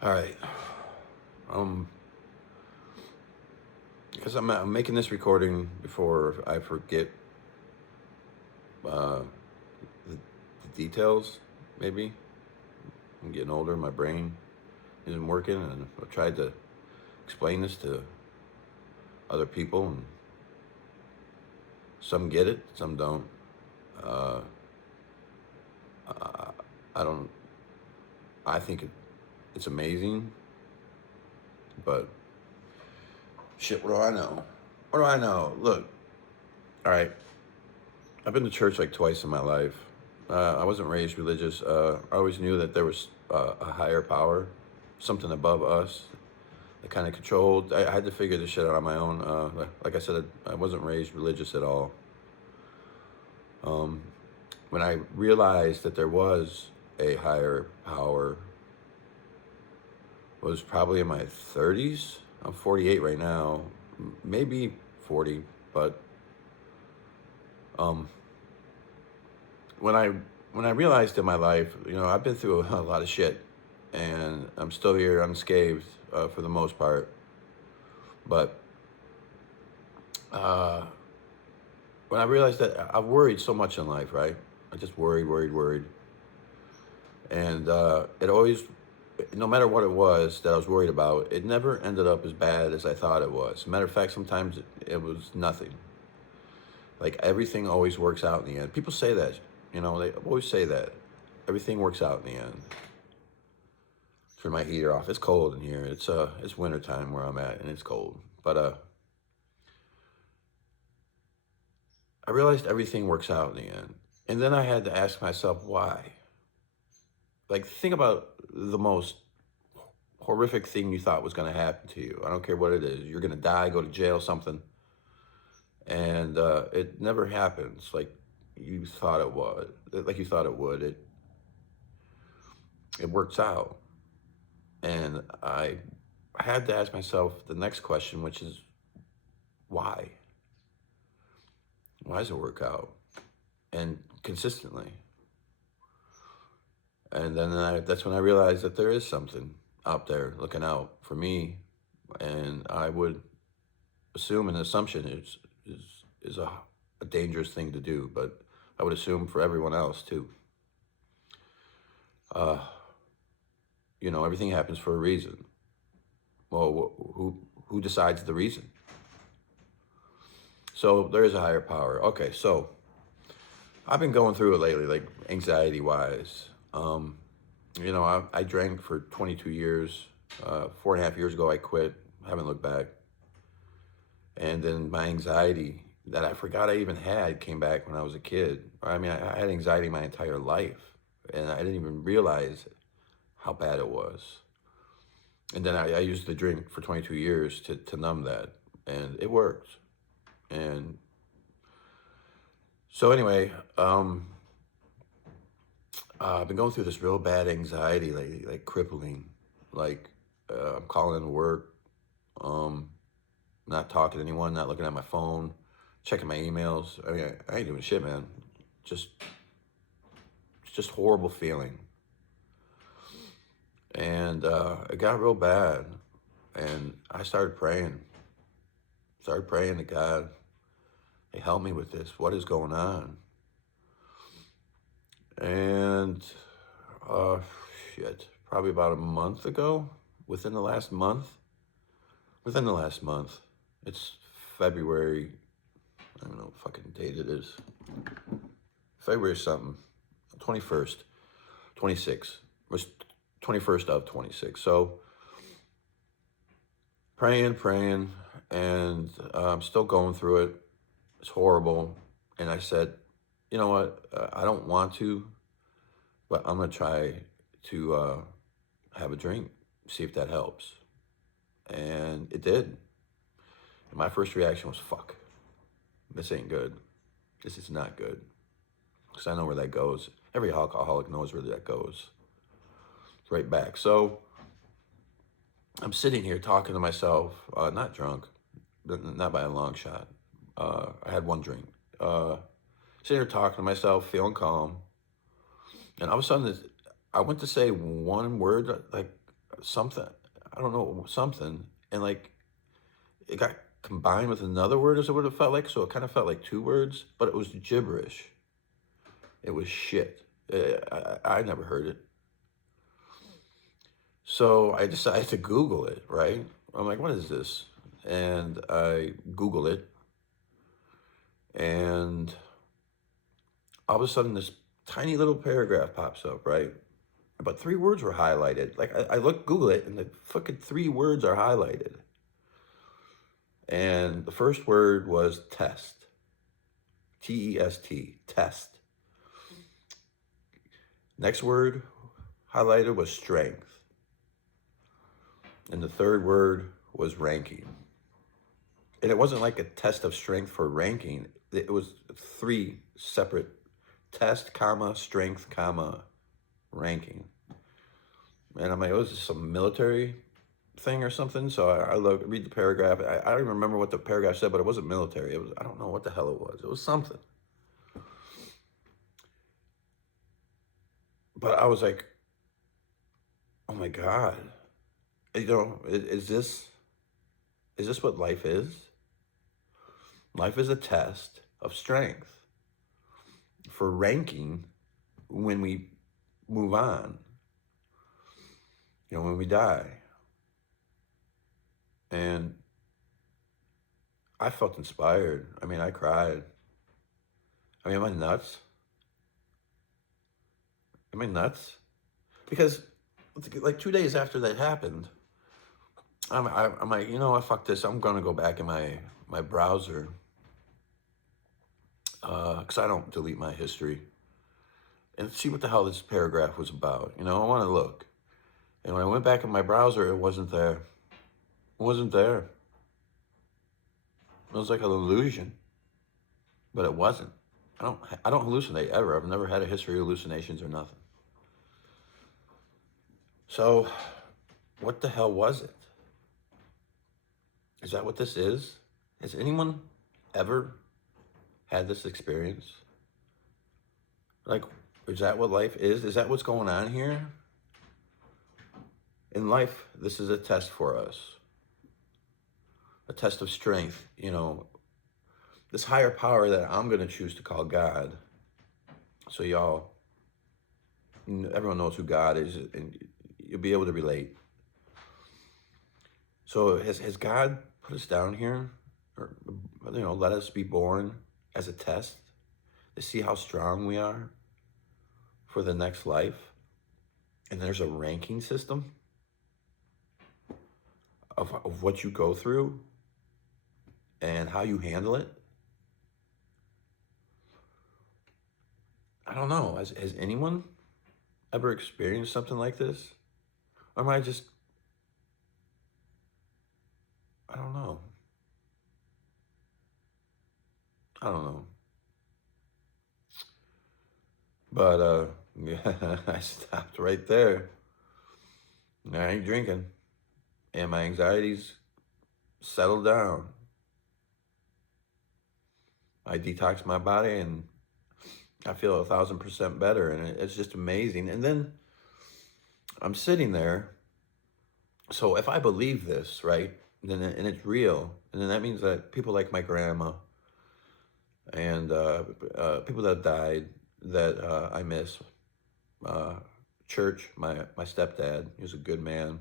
All right. Um, because I'm making this recording before I forget uh, the details. Maybe I'm getting older. My brain isn't working, and I've tried to explain this to other people, and some get it, some don't. Uh, I, I don't. I think it's amazing, but shit. What do I know? What do I know? Look. All right. I've been to church like twice in my life. I wasn't raised religious. I always knew that there was a higher power, something above us that kind of controlled. I had to figure this shit out on my own. Like I said, I wasn't raised religious at all. Um, when I realized that there was a higher power, was probably in my 30s. I'm 48 right now, maybe 40, but um, when I when I realized in my life, I've been through a lot of shit, and I'm still here unscathed for the most part. But uh, when I realized that I've worried so much in life, right? I just worried, and it always, no matter what it was that I was worried about, it never ended up as bad as I thought it was. Matter of fact, sometimes it was nothing. Like everything always works out in the end. People say that, they always say that everything works out in the end. Turn my heater off. It's cold in here. It's winter time where I'm at, and it's cold. But I realized everything works out in the end, and then I had to ask myself why. Like, think about the most horrific thing you thought was going to happen to you. I don't care what it is. You're going to die, go to jail, something, and it never happens like you thought it would. Like you thought it would. It works out, and I had to ask myself the next question, which is why. Why does it work out? And consistently. And then that's when I realized that there is something out there looking out for me. And I would assume an assumption is a dangerous thing to do, but I would assume for everyone else too. Uh, everything happens for a reason. Well, who decides the reason? So there is a higher power. Okay, so I've been going through it lately, like anxiety wise. I drank for 22 years. 4.5 years ago, I quit. Haven't looked back. And then my anxiety that I forgot I even had came back when I was a kid. I mean, I had anxiety my entire life, and I didn't even realize how bad it was. And then I used the drink for 22 years to numb that, and it worked. And so anyway, I've been going through this real bad anxiety lately, like crippling. Like I'm calling in work, um, not talking to anyone, not looking at my phone, checking my emails. I mean, I ain't doing shit, man. Just, it's just horrible feeling. And it got real bad, and I started praying to God, hey, help me with this. What is going on? And uh, probably about a month ago, within the last month, within the last month, it's February. I don't know what fucking date it is. February something, 21st, 26. It was 21st of 26. So praying, and I'm still going through it. It's horrible. And I said, you know what? I don't want to, but I'm going to try to have a drink, see if that helps. And it did. And my first reaction was, fuck, this ain't good. This is not good. Because I know where that goes. Every alcoholic knows where that goes. It's right back. So I'm sitting here talking to myself, not drunk, not by a long shot. I had one drink. Sitting here talking to myself, feeling calm. And all of a sudden, I went to say one word, like something, I don't know, something, and like it got combined with another word as it would have felt like, so it kind of felt like two words, but it was gibberish. It was shit. I never heard it. So I decided to Google it, right? I'm like, what is this? And I Google it, and all of a sudden this tiny little paragraph pops up, right? But three words were highlighted. Like I look, Google it, and the fucking three words are highlighted. And the first word was test. T-E-S-T, test. Next word highlighted was strength. And the third word was ranking. And it wasn't like a test of strength for ranking. It was three separate test, comma, strength, comma, ranking. And I'm like, oh, is this some military thing or something? So I read the paragraph. I don't even remember what the paragraph said, but it wasn't military. It was, I don't know what the hell it was. It was something. But I was like, oh my God. You know, is this what life is? Life is a test of strength for ranking when we move on, when we die. And I felt inspired. I mean, I cried. I mean, am I nuts? Am I nuts? Because like 2 days after that happened, I'm like, you know what, fuck this. I'm gonna go back in my browser, because I don't delete my history, and see what the hell this paragraph was about. I want to look. And when I went back in my browser, it wasn't there. It wasn't there. It was like an illusion, but it wasn't. I don't hallucinate ever. I've never had a history of hallucinations or nothing. So, what the hell was it? Is that what this is? Has anyone ever had this experience? Like, is that what life is? Is that what's going on here? In life, this is a test for us. A test of strength, this higher power that I'm going to choose to call God. So everyone knows who God is, and you'll be able to relate. So has God put us down here, or let us be born as a test to see how strong we are for the next life? And there's a ranking system of what you go through and how you handle it. I don't know. Has anyone ever experienced something like this? Or am I just, I don't know. I don't know. But yeah, I stopped right there. I ain't drinking. And my anxieties settled down. I detoxed my body, and I feel 1,000% better. And it's just amazing. And then I'm sitting there. So if I believe this, right, and it's real, and then that means that people like my grandma and people that died that I miss, Church, my stepdad, he was a good man.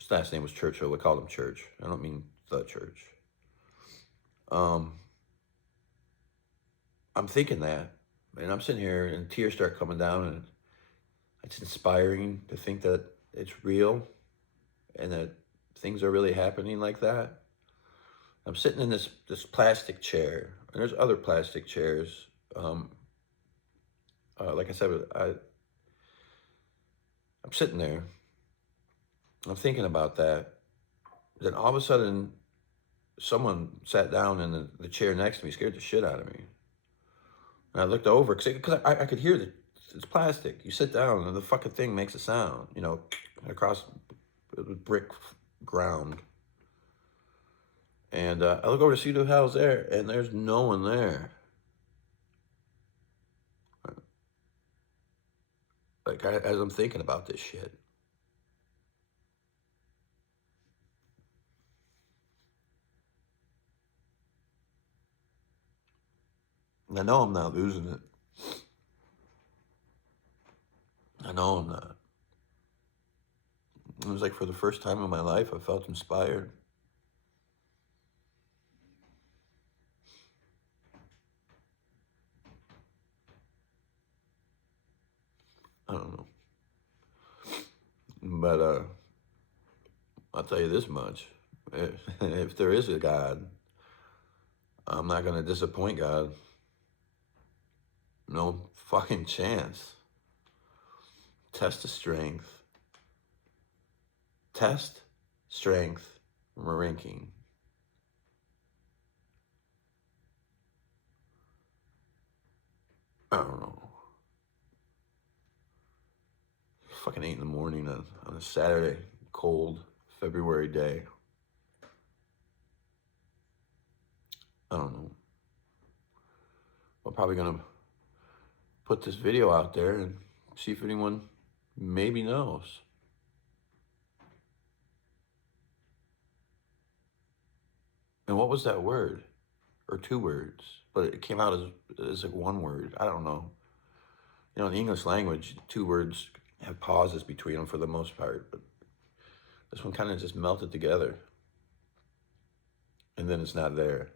His last name was Churchill. We called him Church. I don't mean the church. I'm thinking that, and I'm sitting here, and tears start coming down, and it's inspiring to think that it's real, and that things are really happening like that. I'm sitting in this plastic chair, and there's other plastic chairs. Like I said, I'm sitting there. I'm thinking about that. Then all of a sudden, someone sat down in the chair next to me, scared the shit out of me. And I looked over because I could hear that it's plastic. You sit down and the fucking thing makes a sound, across brick ground. And I look over to see who the hell's there, and there's no one there. Like, as I'm thinking about this shit. And I know I'm not losing it. I know I'm not. It was like for the first time in my life, I felt inspired. I don't know. But I'll tell you this much. If there is a God, I'm not going to disappoint God. No fucking chance. Test the strength. Test strength ranking. I don't know. Fucking 8 in the morning on a Saturday, cold February day. I don't know. I'm probably gonna put this video out there and see if anyone maybe knows. And what was that word? Or 2 words? But it came out as like 1 word. I don't know. You know, in the English language, 2 words have pauses between them for the most part, but this one kind of just melted together. And then it's not there.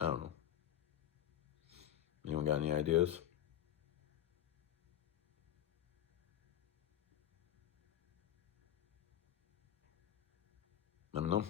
I don't know. Anyone got any ideas? I don't know.